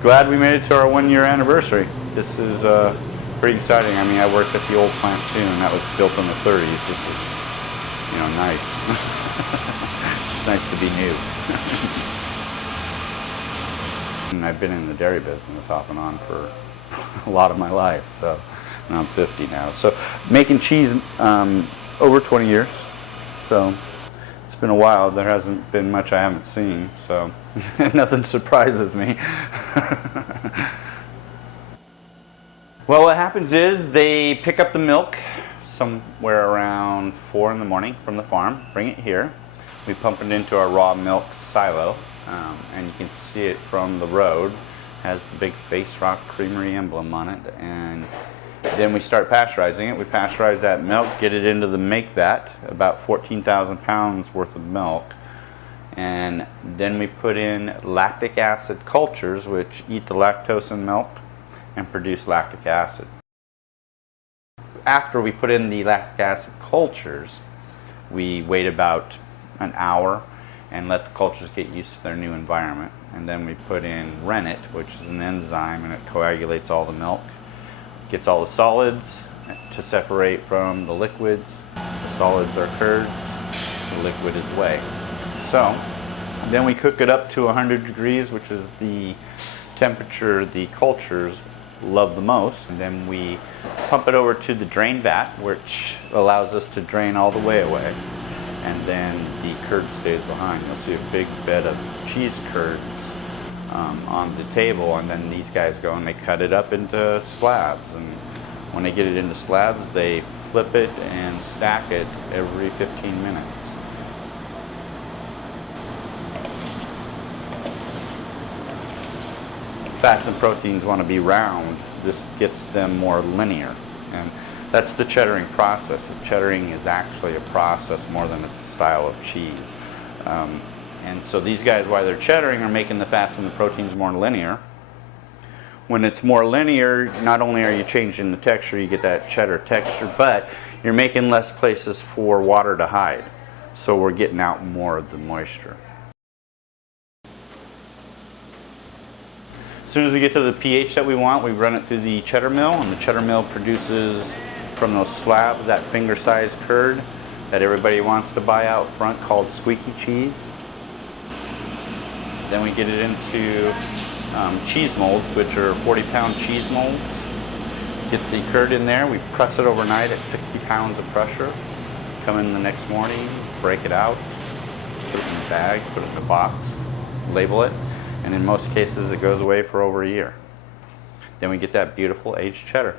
Glad we made it to our 1-year anniversary. This is pretty exciting. I mean, I worked at the old plant too, and that was built in the 30s. This is, you know, nice. It's nice to be new. And I've been in the dairy business off and on for a lot of my life, so and I'm 50 now. So making cheese over 20 years. So it's been a while. There hasn't been much I haven't seen, so nothing surprises me. Well, what happens is they pick up the milk somewhere around 4 in the morning from the farm, bring it here. We pump it into our raw milk silo, and you can see it from the road. It has the big face Rock Creamery emblem on it, and then we start pasteurizing it. We pasteurize that milk, get it into the make vat, about 14,000 pounds worth of milk, and then we put in lactic acid cultures, which eat the lactose in milk and produce lactic acid. After we put in the lactic acid cultures, we wait about an hour and let the cultures get used to their new environment, and then we put in rennet, which is an enzyme, and it coagulates all the milk, gets all the solids to separate from the liquids. The solids are curds, the liquid is whey. So then we cook it up to 100 degrees, which is the temperature the cultures love the most, and then we pump it over to the drain vat, which allows us to drain all the whey away, and then the curd stays behind. You'll see a big bed of cheese curds on the table, and then these guys go and they cut it up into slabs, and when they get it into slabs they flip it and stack it every 15 minutes. Fats and proteins want to be round. This gets them more linear, and that's the cheddaring process. The cheddaring is actually a process more than it's a style of cheese. And so these guys, while they're cheddaring, are making the fats and the proteins more linear. When it's more linear, not only are you changing the texture, you get that cheddar texture, but you're making less places for water to hide. So we're getting out more of the moisture. As soon as we get to the pH that we want, we run it through the cheddar mill, and the cheddar mill produces from those slabs that finger-sized curd that everybody wants to buy out front called squeaky cheese. Then we get it into cheese molds, which are 40-pound cheese molds. Get the curd in there, we press it overnight at 60 pounds of pressure. Come in the next morning, break it out, put it in a bag, put it in a box, label it, and in most cases it goes away for over a year. Then we get that beautiful aged cheddar.